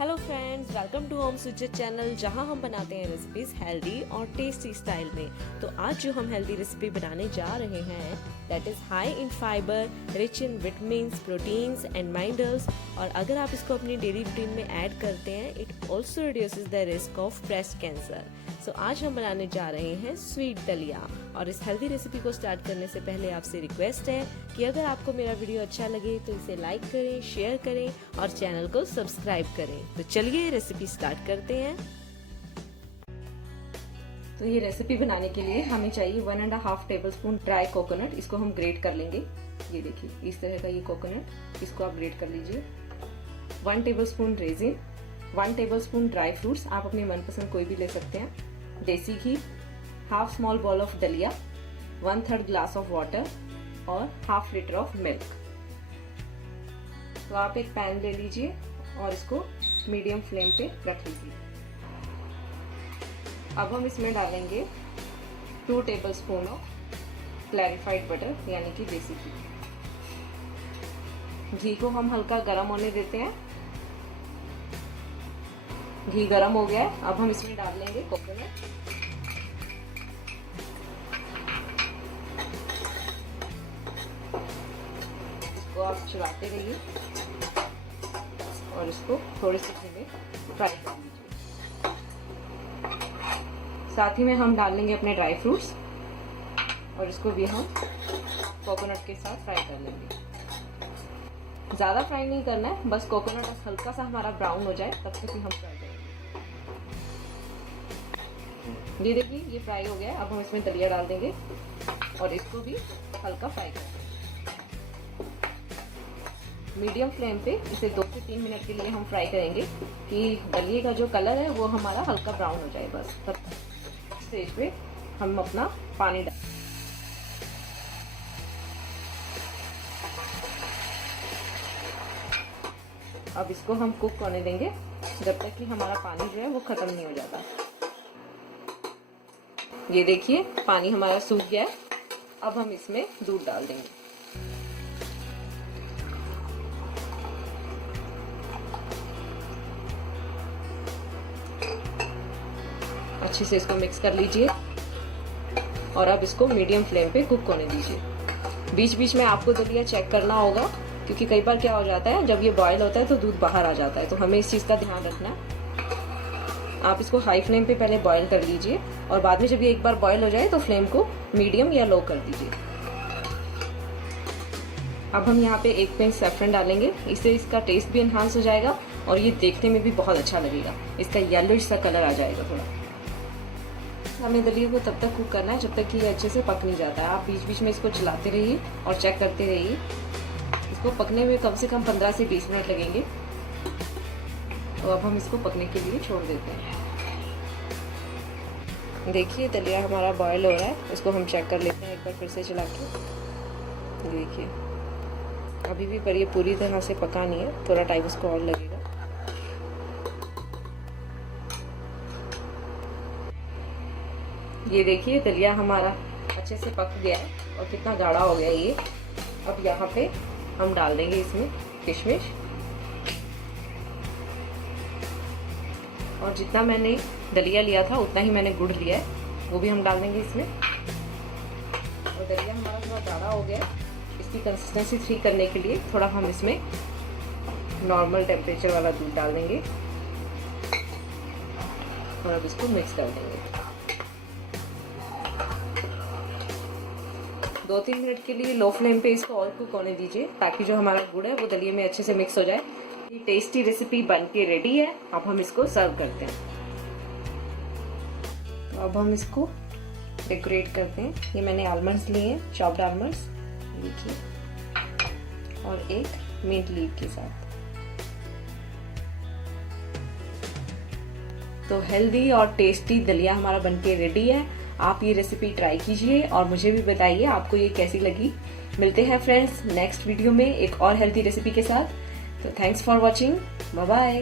Hello friends, welcome to home सुजत channel, जहां हम बनाते हैं रेसिपीज हेल्दी और टेस्टी स्टाइल में। तो आज जो हम हेल्दी रेसिपी बनाने जा रहे हैं that is high in fibre, rich in vitamins, proteins and minerals. और अगर आप इसको अपनी डेली रूटीन में ऐड करते हैं it also reduces the risk of breast cancer. So आज हम बनाने जा रहे हैं स्वीट दलिया। और इस हेल्दी रेसिपी को स्टार्ट करने से पहले आपसे रिक्वेस्ट है कि अगर आपको मेरा वीडियो अच्छा लगे तो इसे लाइक करें, शेयर करें और चैनल को सब्सक्राइब करें। तो चलिए रेसिपी स्टार्ट करते हैं। तो ये रेसिपी बनाने के लिए हमें चाहिए 1.5 टेबलस्पून ड्राई कोकोनट। इसको हम ग्रेट कर लेंगे। ये देखिए इस तरह का ये कोकोनट, इसको आप ग्रेट कर लीजिए। 1 tablespoon resin, 1 tablespoon dry fruits, आप अपने मनपसंद कोई भी ले सकते हैं। देसी घी, हाफ स्मॉल बॉल ऑफ दलिया, 1/3 ग्लास ऑफ वाटर और हाफ लीटर ऑफ मिल्क। तो आप एक पैन ले लीजिए और इसको मीडियम फ्लेम पे रख लीजिए। अब हम इसमें डालेंगे 2 टेबलस्पून ऑफ क्लैरिफाइड बटर यानी कि देसी घी। घी को हम हल्का गर्म होने देते हैं। घी गर्म हो गया है। अब हम इसमें डाल लेंगे कोकोनट। इसको आप चलाते रहिए और इसको थोड़ी सी घी में फ्राई कर लीजिए। साथ ही में हम डाल लेंगे अपने ड्राई फ्रूट्स और इसको भी हम कोकोनट के साथ फ्राई कर लेंगे। ज्यादा फ्राई नहीं करना है, बस कोकोनट हल्का सा हमारा ब्राउन हो जाए तब तक ही हम फ्राई करेंगे। ये देखिए ये फ्राई हो गया। अब हम इसमें दलिया डाल देंगे और इसको भी हल्का फ्राई करेंगे। मीडियम फ्लेम पे इसे 2 से 3 मिनट के लिए हम फ्राई करेंगे कि दलिये का जो कलर है वो हमारा हल्का ब्राउन हो जाए। बस तब स्टेज पे हम अपना पानी डाल। अब इसको हम कुक होने देंगे जब तक कि हमारा पानी जो है वो खत्म नहीं हो जाता। ये देखिए पानी हमारा सूख गया है। अब हम इसमें दूध डाल देंगे। अच्छे से इसको मिक्स कर लीजिए और अब इसको मीडियम फ्लेम पे कुक होने दीजिए। बीच बीच में आपको दलिया चेक करना होगा क्योंकि कई बार क्या हो जाता है जब ये बॉयल होता है तो दूध बाहर आ जाता है, तो हमें इस चीज का ध्यान रखना है। आप इसको हाई फ्लेम पे पहले बॉयल कर लीजिए और बाद में जब ये एक बार बॉयल हो जाए तो फ्लेम को मीडियम या लो कर दीजिए। अब हम यहाँ पे 1 पिंच सैफरन डालेंगे। इससे इसका टेस्ट भी एनहांस हो जाएगा और ये देखने में भी बहुत अच्छा लगेगा। इसका येलोइश सा कलर आ जाएगा थोड़ा। हमें दलिया को तब तक कुक करना है जब तक कि ये अच्छे से पक नहीं जाता है। आप बीच बीच में इसको चलाते रहिए और चेक करते रहिए। इसको पकने में कम से कम 15 से 20 मिनट लगेंगे। तो अब हम इसको पकने के लिए छोड़ देते हैं। देखिए दलिया हमारा बॉयल हो रहा है। इसको हम चेक कर लेते हैं एक बार फिर से चला के। देखिए अभी भी पर ये पूरी तरह से पका नहीं है, थोड़ा टाइम इसको और लगेगा। ये देखिए दलिया हमारा अच्छे से पक गया है और कितना गाढ़ा हो गया ये। अब यहाँ पे हम डाल देंगे इसमें किशमिश और जितना मैंने दलिया लिया था उतना ही मैंने गुड़ लिया है, वो भी हम डाल देंगे इसमें। और दलिया हमारा थोड़ा गाढ़ा हो गया, इसकी कंसिस्टेंसी ठीक करने के लिए थोड़ा हम इसमें नॉर्मल टेम्परेचर वाला दूध डाल देंगे और अब इसको मिक्स कर देंगे। 2-3 मिनट के लिए लो फ्लेम पे इसको और कुक होने दीजिए ताकि जो हमारा गुड़ है वो दलिये में अच्छे से मिक्स हो जाए। ये टेस्टी रेसिपी बनके रेडी है। अब हम इसको सर्व करते हैं। तो अब हम इसको डेकोरेट करते हैं। ये मैंने आलमंड्स लिए हैं, चॉप्ड आलमंड्स देखिए, और एक मिंट लीफ के साथ। तो हेल्दी और टेस्टी दलिया हमारा बनके रेडी है। आप ये रेसिपी ट्राई कीजिए और मुझे भी बताइए आपको ये कैसी लगी। मिलते हैं फ्रेंड्स नेक्स्ट वीडियो में एक और हेल्दी रेसिपी के साथ। तो thanks for watching, bye bye.